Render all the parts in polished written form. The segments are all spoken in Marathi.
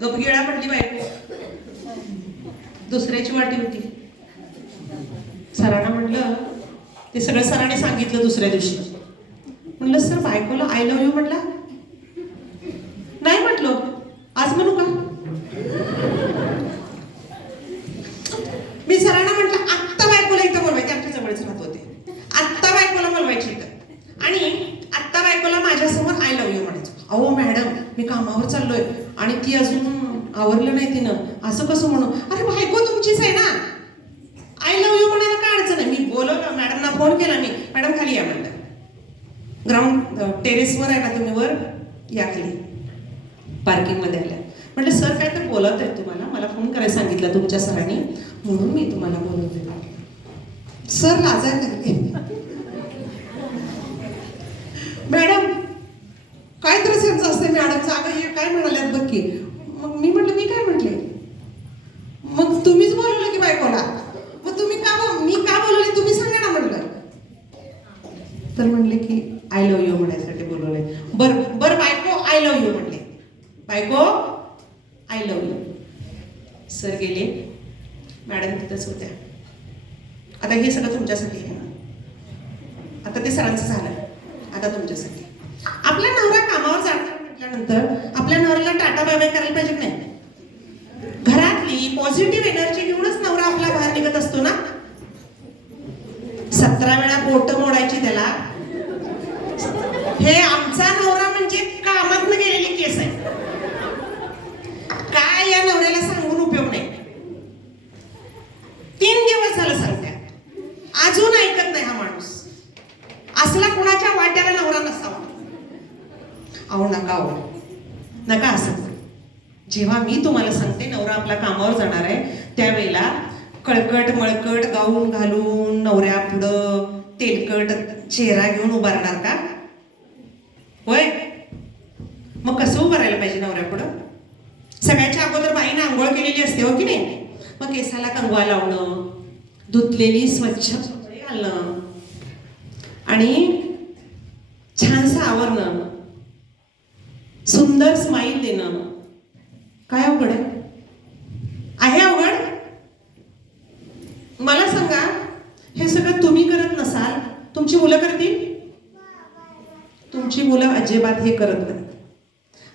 गपगिळा पडली बायको, दुसऱ्याची वाटी होती. सरांना म्हटलं, ते सगळं सरांनी सांगितलं दुसऱ्या दिवशी. म्हटलं सर बायकोला आय लव्ह यू म्हटला नाही, म्हटलं आज म्हणू का. मी सरांना म्हटलं आत्ता बायकोला इथं बोलवायचे, आमच्या जवळच राहत होते, आत्ता बायकोला बोलवायची इथं आणि आत्ता बायकोला माझ्यासमोर आय लव्ह यू म्हणायचं. अहो मॅडम मी कामावर चाललोय आणि ती अजून आवरलं नाही तिनं, असं कसं म्हणू. अरे बायको तुमचीच आहे ना, आय लव्ह यू म्हणायला काय अडचण आहे. मी बोलवलं, मॅडमना फोन केला, मी मॅडम खाली या म्हणलं, ग्राउंड टेरेसवर आहे का तुम्ही, वर या खाली, पार्किंगमध्ये आल्या. म्हटलं सर काय तर बोलत आहे तुम्हाला, मला फोन करायला सांगितलं तुमच्या सरांनी म्हणून मी तुम्हाला बोलवते. सर लाजायला लागले. मॅडम काय तर सेन्स असते मॅडम, जागा हे काय म्हणाल्यात बघ की. मग मी म्हटलं मी काय म्हटले, मग तुम्हीच बोलवलं की बायकोला, मग तुम्ही का मी का बोलवले तुम्ही सांगा ना म्हटलं. तर म्हणले की आय लव्ह यू म्हणायसाठी बोलवले. बर बायको आय लव्ह यू म्हणले, बायको आय लव्ह यू. सर गेले, मॅडम तिथंच होत्या. आता हे सगळं तुमच्यासाठी आहे, आता ते सरांचं झालं, आता तुमच्यासाठी. आपला नवरा कामावर जाणार म्हटल्यानंतर आपल्या नवऱ्याला टाटा बाय बाय करायला पाहिजे नाही. घरातली पॉझिटिव्ह एनर्जी घेऊनच नवरा आपला बाहेर निघत असतो ना. 17 वेळा बोट मोडायची त्याला. हे आमचा नवरा म्हणजे कामात गेलेली केस आहे, काय या नवऱ्याला सांगून उपयोग नाही. 3 दिवस झालं सांगत्या, अजून ऐकत नाही हा माणूस. असला कुणाच्या वाट्याला नवरा नसावा. अहो नका असं. जेव्हा मी तुम्हाला सांगते नवरा आपला कामावर जाणार आहे, त्यावेळेला कळकट मळकट गाऊन घालून नवऱ्या पुढं तेलकट चेहरा घेऊन उभा राहणार का होय. मग कसं उभं राहायला पाहिजे नवऱ्या पुढं. सगळ्याच्या अगोदर बाईने आंघोळ केलेली असते हो की नाही. मग केसाला कंगवा लावणं, धुतलेली स्वच्छ कपडे घालणं आणि छानसं आवरणं, सुंदर स्माईल देणं, काय अवघड आहे अवघड. मला सांगा, हे सगळं तुम्ही करत नसाल, तुमची मुलं करतील. तुमची मुलं अजिबात हे करत नाही.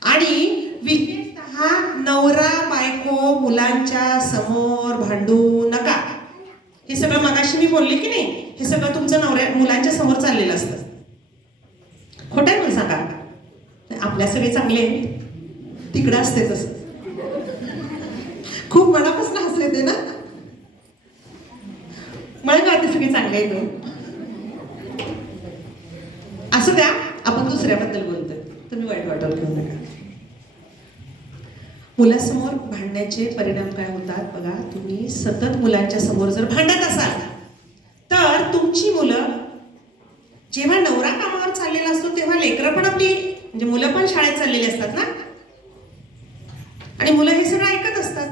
आणि विशेषतः नवरा बायको मुलांच्या समोर भांडू नका. हे सगळं मगाशी मी बोलले की नाही, हे सगळं तुमचं मुलांच्या समोर चाललेलं असतं. खोटं आहे मला सांगा. आपल्या सगळे चांगले तिकडं असते तसं. खूप मनापासून हसू येते ना. मला काय ते सगळे चांगले आहेत. असं द्या, आपण दुसऱ्याबद्दल बोलतोय, तुम्ही वाईट वाटत घेऊ नका. मुलासमोर भांडण्याचे परिणाम काय होतात बघा. तुम्ही सतत मुलांच्या समोर जर भांडत असाल तर तुमची मुलं, जेव्हा नवरा कामावर चाललेला असतो तेव्हा लेकरं पण आपली म्हणजे मुलं पण शाळेत चाललेली असतात ना, आणि मुलं हे सगळं ऐकत असतात.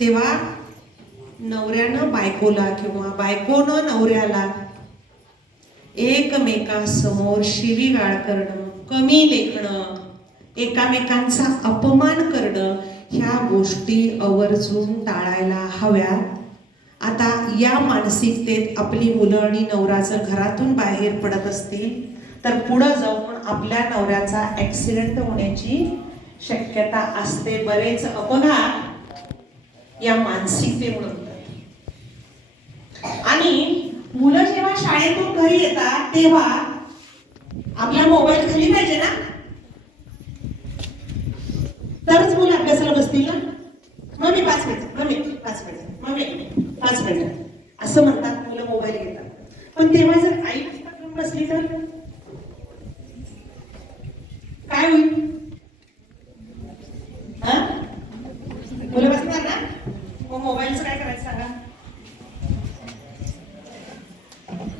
तेव्हा नवऱ्यानं बायकोला किंवा बायकोनं नवऱ्याला एकमेकांसमोर शिवीगाळ करणं, कमी लेखणं, एकामेकांचा अपमान करणं, ह्या गोष्टी आवर्जून टाळायला हव्यात. आता या मानसिकतेत आपली मुलं आणि नवरा जर घरातून बाहेर पडत असतील तर पुढे जाऊन आपल्या नवऱ्याचा ऍक्सिडेंट होण्याची शक्यता असते. बरेच अपघात या मानसिकतेमुळे होतात. आणि मुलं जेव्हा शाळेतून घरी येतात तेव्हा आपला मोबाईल खाली पाहिजे ना, तरच मुलं अभ्यासाला बसतील ना. Mummy 5 minute, mummy 5 minute, mummy 5 minute असं म्हणतात मुलं, मोबाईल घेतात. पण तेव्हा जर आई पुस्तक घेऊन बसली तर काय होईल. मुलं बसणार ना. मग मोबाईलचं काय करायचं सांगा.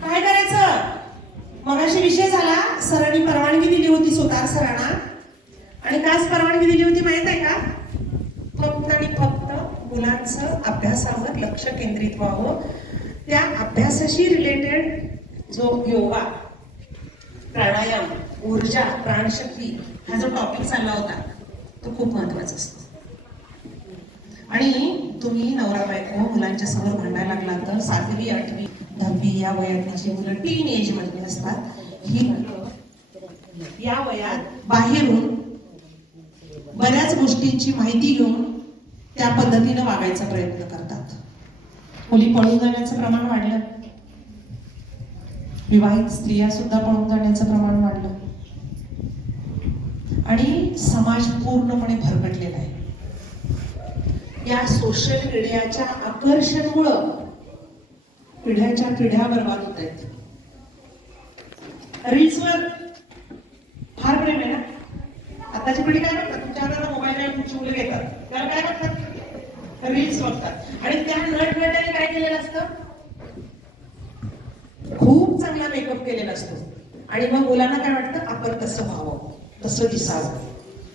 काय करायचं. मगाशी विषय झाला, सरांनी परवानगी दिली होती सुतार सरांना. आणि काच परवानगी दिली होती माहित आहे का. फक्त आणि फक्त मुलांचं अभ्यासावर लक्ष केंद्रित व्हावं. त्या अभ्यासाशी रिलेटेड जो योगा, प्राणायाम, ऊर्जा, प्राणशक्ती हा जो टॉपिक चालला होता तो खूप महत्वाचा असतो. आणि तुम्ही नवरा बायको मुलांच्या समोर भांडायला लागला तर 7वी 8वी 10वी या वयातली जी मुलं टीन एज मध्ये असतात, ही मुलं या वयात बाहेरून बऱ्याच गोष्टींची माहिती घेऊन त्या पद्धतीनं वागायचा प्रयत्न करतात. मुली पळून जाण्याचं प्रमाण वाढलं, विवाहित स्त्रिया सुद्धा पळून जाण्याचं प्रमाण वाढलं आणि समाज पूर्णपणे भरकटलेला आहे. या सोशल मीडियाच्या आकर्षणामुळं पिढ्याच्या पिढ्या बर्बाद होत आहेत. रील्सवर फार प्रेम आहे ना. आताची पिढी काय म्हणतात, तुमच्या हाताला मोबाईल आहे, तुमची मुलं घेतात, त्याला काय म्हणतात, रील्स बघतात. आणि त्या नटनट्याने काय केलेलं असतं, खूप चांगला मेकअप केलेला असतो. आणि मग मुलांना काय वाटतं, आपण तसं व्हावं, तसं दिसावं.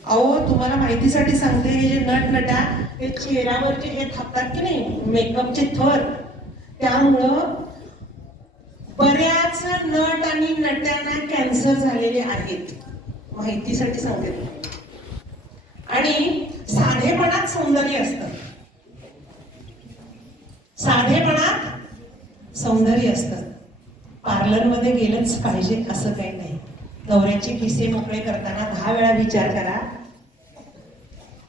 अहो, तुम्हाला माहितीसाठी सांगते, हे जे नटनट्या हे चेहऱ्यावरचे हे थापतात की नाही मेकअपचे थर, त्यामुळं बऱ्याच नट आणि नट्यांना कॅन्सर झालेले आहेत. माहितीसाठी सांगते. आणि साधेपणात सौंदर्य असतं, साधेपणात सौंदर्य असतं. पार्लरमध्ये गेलंच पाहिजे असं काही नाही. नवऱ्याचे खिसे मोकळे करताना 10 वेळा विचार करा.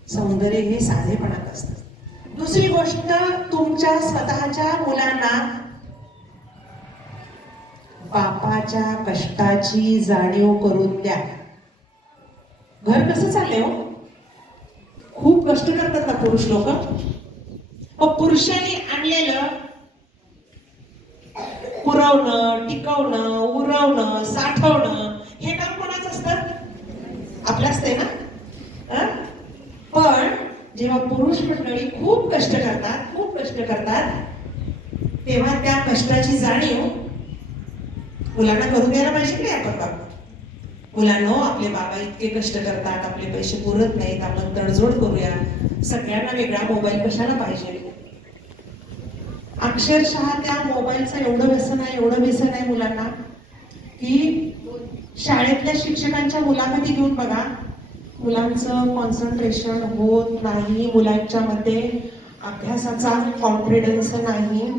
सौंदर्य हे साधेपणात असतं. दुसरी गोष्ट, तुमच्या स्वतःच्या मुलांना बापाच्या कष्टाची जाणीव करून द्या. घर कसं चाललंय हो? खूप कष्ट करतात ना पुरुष लोक. मग पुरुषांनी आणलेलं पुरवणं, टिकवणं, उरवणं, साठवणं हे काम कोणाचं असतं? आपलं असतंय ना. पण जेव्हा पुरुष मंडळी खूप कष्ट करतात तेव्हा त्या कष्टाची जाणीव मुलांना करून द्यायला पाहिजे की नाही आपण बाबा. मुलांनो, आपले बाबा इतके कष्ट करतात, आपले पैसे पुरत नाहीत, आपण तडजोड करूया. सगळ्यांना वेगळा मोबाईल कशाला पाहिजे? अक्षरशः त्या मोबाईलचं एवढं व्यसन आहे मुलांना की शाळेतल्या शिक्षकांच्या मुलाखती घेऊन बघा, मुलांचं कॉन्सन्ट्रेशन होत नाही, मुलांच्या मध्ये अभ्यासाचा कॉन्फिडन्स नाही.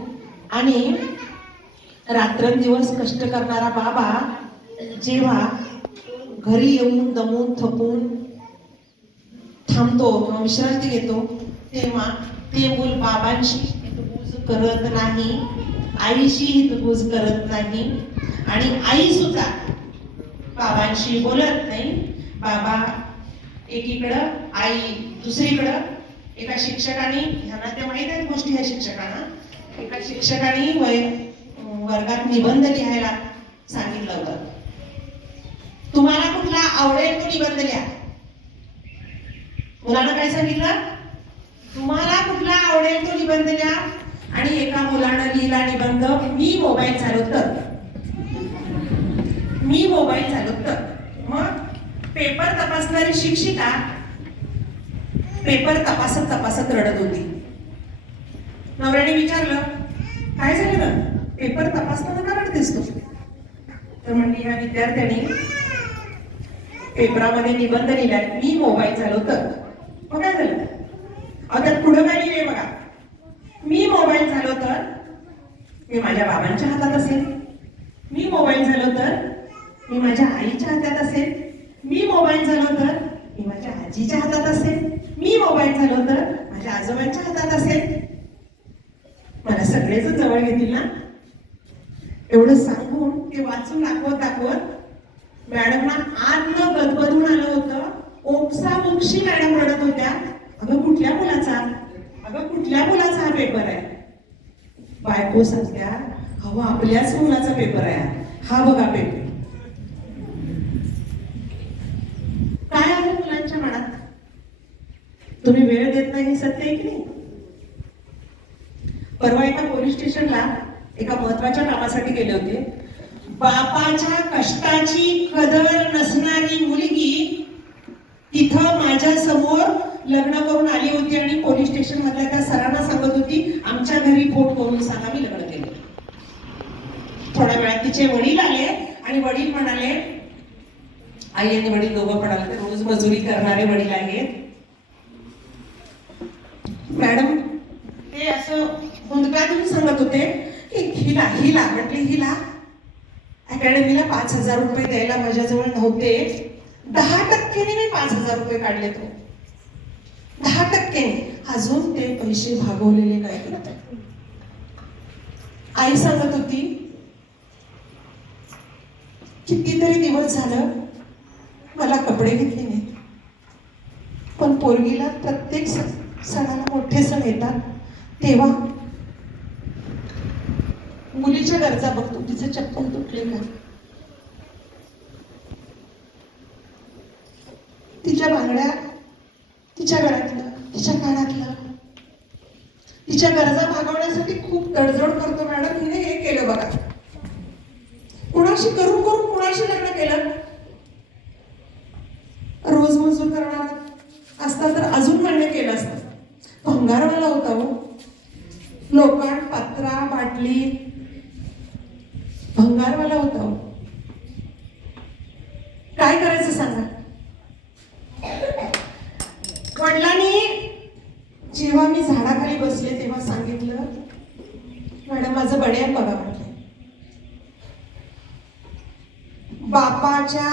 आणि रात्रंदिवस कष्ट करणारा बाबा जेव्हा घरी येऊन दमून थकून थांबतो किंवा विश्रांती घेतो, तेव्हा ते मूल बाबांशी हितगुज करत नाही, आईशी हितगुज करत नाही. आणि आई सुद्धा बाबांशी बोलत नाही. बाबा एकीकडं, आई दुसरीकडं. एका शिक्षकाने, ह्यांना ते माहित आहेत गोष्टी, या शिक्षकांना एका शिक्षकाने वर्गात निबंध लिहायला सांगितलं होतं. तुम्हाला कुठला आवडेल तो निबंध लिहा. मुलांना काय सांगितलं? तुम्हाला कुठला आवडेल तो निबंध लिहा. आणि एका मुलानं लिहिला निबंध, मी मोबाईल चालवतं. मग पेपर तपासणारी शिक्षिका पेपर तपासत रडत होती. नवऱ्याने विचारलं, काय झालं, पेपर तपासताना का रडतेस तू? तर म्हणली, या विद्यार्थ्याने पेपरामध्ये निबंध लिहिलाय, मी मोबाईल चालवतं. मग काय झालं? आता पुढं काय लिहिले बघा, मी मोबाईल चालवतं, मी माझ्या बाबांच्या हातात असेल. मी मोबाईल चालवतं, मी माझ्या आईच्या हातात असेल. मी मोबाईल चालवतं, मी माझ्या आजीच्या हातात असेल. मी मोबाईल चालवतं, माझ्या आजोबांच्या हातात असेल. मला सगळेच जवळ घेतील ना. एवढं सांगून ते वाचून दाखवत मॅडमना आतनं गदगदून आलं होतं. ओक्साबोक्शी मॅडम रडत होत्या. अगं कुठल्या मुलाचा हा पेपर आहे? बायको सांगत्या, अहो आपल्याच मुलाचा पेपर आहे हा, बघा पेपर. काय आहे मुलांच्या मनात? तुम्ही वेळ देत नाही हे सत्य आहे की नाही? परवा एका पोलीस स्टेशनला एका महत्वाच्या कामासाठी गेले होते. बापाच्या कष्टाची कदर नसणारी मुलगी तिथं माझ्या समोर लग्न करून आली होती आणि पोलीस स्टेशन मधल्या त्या सरांना सांगत होती, आमच्या घरी फोन करून सांगा मी लग्न केलं. थोड्या वेळात तिचे वडील आले आणि वडील म्हणाले, आई आणि वडील दोघं पण आले, रोज मजुरी करणारे वडील आहेत. मॅडम ते असं हुंदका देऊन सांगत होते की हिला हिला म्हटली हिला अकॅडमीला 5,000 रुपये द्यायला माझ्याजवळ नव्हते. 10% मी 5,000 रुपये काढले तो 10%. अजून ते पैसे भागवलेले नाही. आई सांगत होती कितीतरी दिवस झालं मला कपडे घेतले नाही, पण पोरगीला प्रत्येक सणाला मोठे सण येतात तेव्हा मुलीच्या गरजा बघतो. तिचं चप्पल तुटलेलं, तिच्या बांगड्या, तिच्या गळ्यातलं, तिच्या कानातलं, तिच्या गरजा भागवण्यासाठी खूप तडजोड करतो. मॅडम हिने हे केलं बघा, कुणाशी करून करून कुणाशी लग्न केलं. रोज मजूर करणार असता तर अजून मान्य केलं असतं. भंगारवाला होता हो, लोखंड, पत्रा, बाटली, भंगारवाला होता हो. काय करायचं सांगा. वडिलांनी जेव्हा मी झाडाखाली बसले तेव्हा सांगितलं, मॅडम माझं बड्यान बघा म्हटलं. बापाच्या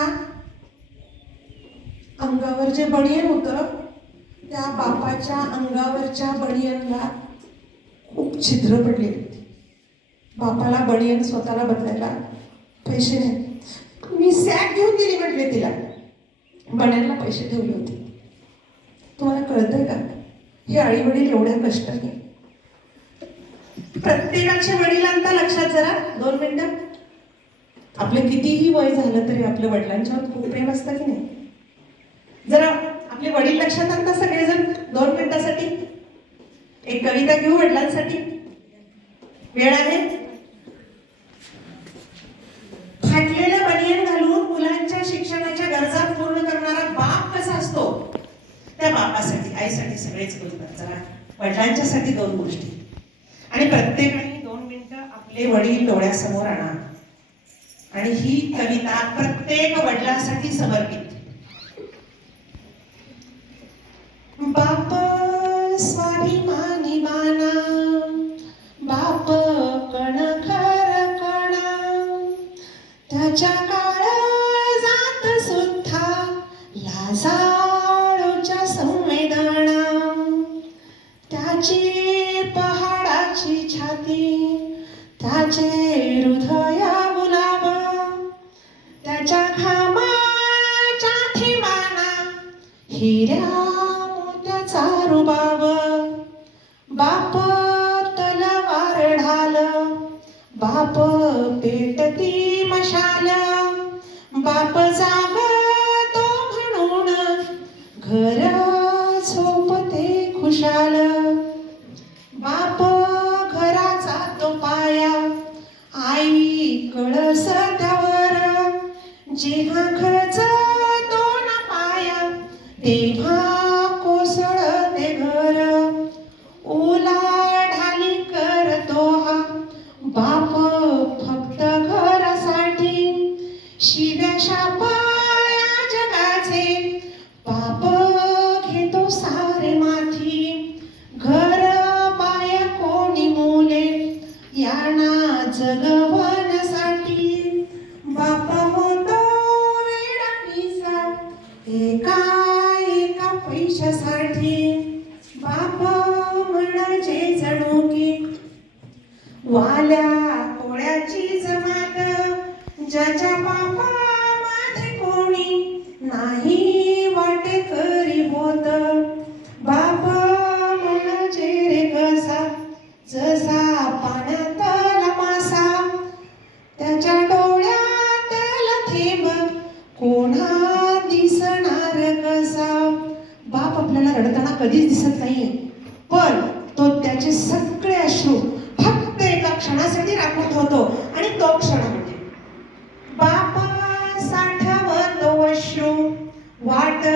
अंगावर जे बनियन होतं त्या बापाच्या अंगावरच्या बनियनला खूप छिद्र पडलेली होती. बापाला बनियन स्वतःला बदलायला पैसे नाही. मी सॅक घेऊन दिली म्हटले तिला, बनियनला पैसे ठेवले होते. तुम्हाला कळतंय का हे आई वडील एवढ्या कष्टाने. प्रत्येकाचे वडिलांना लक्षात जरा 2 मिनिटं. आपलं कितीही वय झालं तरी आपल्या वडिलांच्यावर खूप प्रेम असतं की नाही. जरा आपले वडील लक्षात आणतात सगळेजण 2 मिनिटासाठी. एक कविता घेऊ वडिलांसाठी, वेळ आहे. फाटलेलं बनियन घालून मुलांच्या शिक्षणाच्या गरजा पूर्ण करणारा बाप कसा असतो, त्या बापासाठी आईसाठी सगळेच बोलतात. जरा वडिलांच्यासाठी 2 गोष्टी. आणि प्रत्येकाने 2 मिनिटं आपले वडील डोळ्यासमोर आणा आणि ही कविता प्रत्येक वडिलांसाठी समर्पित. बाप स्वाभिमानी माना, बाप कण खर कणा, त्याच्या काळजात सुद्धा लाजाळूच्या संवेदना, त्याची पहाडाची छाती, त्याचे हृदय गुलाब, त्याच्या घामाच्या ठिमाना हिऱ्या मोत्याचा रुबाब. बाप तलवार ढाल, बाप पेटती मशाल, बाप जागतो म्हणून घर झोपते खुशाल. बाप घराचा तो पाया, आई कळस त्यावर, जेव्हा खचतो ना पाया तेव्हा कोसळते घर. उलाढाली करतो हा बाप फक्त घरासाठी, शिव्या शापाया जगाचे बाप घेतो सारे माथी. घर बाय कोणी मुले यांना जगवण्यासाठी, बाप होतो वेडा पिसा एका एका पैशासाठी. बाप म्हणजे जणू की वाल्या कोळ्याची जमात, ज्याच्या बापामध्ये कोणी नाही वाटेकरी होत. बाप म्हणजे रे कसा जसा पाण्यातला मासा, त्याच्या डोळ्यातला थेंब कोणा दिसणार कसा. बाप आपल्याला रडताना कधीच दिसत नाही, पण तो त्याचे सगळे अश्रू फक्त एका क्षणासाठी राखून ठेवतो आणि तो क्षण म्हणजे बाप साठवतो अश्रू, वाट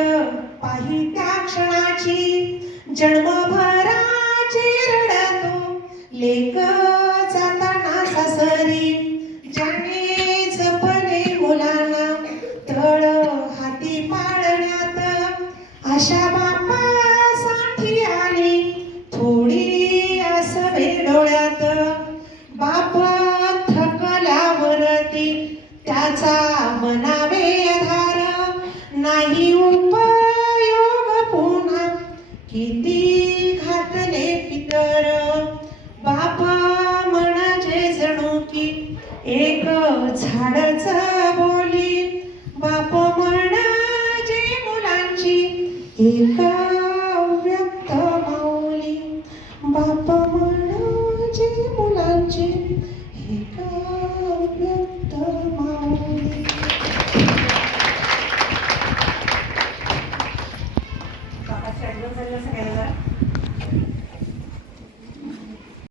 पाही त्या क्षणाची. जन्मभराची रडतो लेक जाताना सासरी, ज्याने जपले मुलांना तळ हाती पाळण्यात. अशा बापासाठी आली नाही